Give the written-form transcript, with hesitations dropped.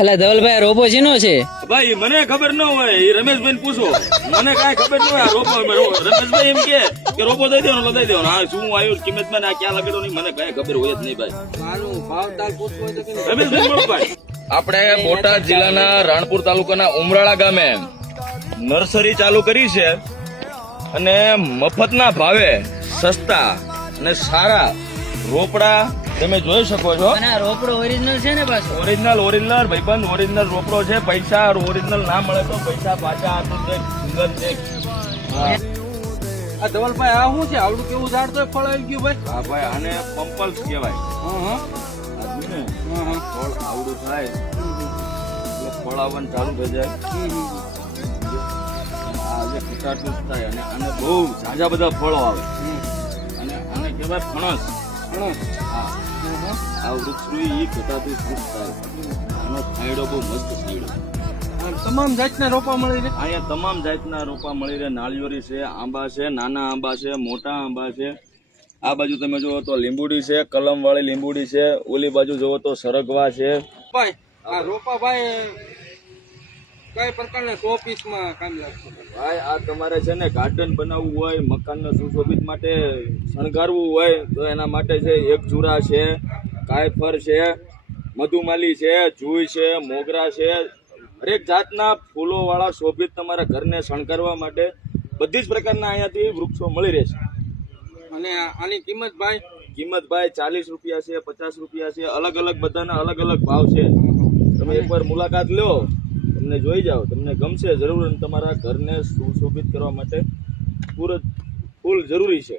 અલા ધવલભાઈ રોબો શેનો છે? ભાઈ મને ખબર ન હોય, એ રમેશભાઈ પૂછો, મને કાંઈ ખબર ન હોય. આ રોબો રમેશભાઈ એમ કે રોબો દઈ દેવાનો લઈ દેવાનો. હા શું આવ્યું કિંમતમાં ને આ ક્યાં લગાડો નહીં મને કાંઈ ખબર હોય જ નહીં ભાઈ. રમેશભાઈ બોલો ભાઈ. આપણે બોટાદ જિલ્લાના રાણપુર તાલુકાના ઉમરાળા ગામે નર્સરી ચાલુ કરી છે અને મફતના ભાવે સસ્તા અને સારા રોપડા તમે જોઈ શકો છો. અને આ રોપડો ઓરિજિનલ છે ને પાછો? ઓરિજિનલ ભાઈબંધ ઓરિજિનલ રોપડો છે. પૈસા ઓરિજિનલ ના મળે તો પૈસા પાછા આપો. સુગંધ છે. આ ધવલભાઈ આ શું છે? આવડું કેવું ઝાડ તો ફળ આવી ગયું ભાઈ. હા ભાઈ આને પમ્પલ્સ કહેવાય. ફળ આવડું થાય એટલે ફળ આવવાનું ચાલુ થઈ જાય. આ જે ખટાટુસ થાય અને આને બહુ ઝાઝા બધા ફળો આવે અને આને કહેવાય ફણસ. હા આ વૃક્ષ ઈ ખટાટુસ વૃક્ષ થાય. આનો છાંયડો બહુ મસ્ત છાંયડો. તમામ જાતના રોપા મળી રહે અહીંયા તમામ જાતના રોપા મળી રહે. નાળિયેરી છે, આંબા છે, નાના આંબા છે, મોટા આંબા છે. આ બાજુ તમે જુઓ તો લીંબુડી છે, કલમ વાળી લીંબુડી છે. ઓલી બાજુ જુઓ તો સરગવા છે. ભાઈ આ રોપા ભાઈ કઈ પ્રકારના શો પીસમાં કામ લાગશે? ભાઈ આ તમારે છે ને ગાર્ડન બનાવવું હોય, મકાનને સુશોભિત માટે શણગારવું હોય તો એના માટે છે. એક ચૂરા છે, કાયફર છે, મધુમાલી છે, જુઈ છે, મોગરા છે. હરેક જાતના ફૂલો વાળા શોભિત તમારા ઘરને શણગારવા માટે બધી જ પ્રકારના અહીંયાથી વૃક્ષો મળી રહેશે. અને આની કિંમત ભાઈ? કિંમત ભાઈ 40 રૂપિયા છે, 50 રૂપિયા છે. અલગ અલગ બધાના અલગ અલગ ભાવ છે. તમે એકવાર મુલાકાત લો, તમને જોઈ જાઓ, તમને ગમશે જરૂર. તમારા ઘરને સુશોભિત કરવા માટે ફૂલ જરૂરી છે.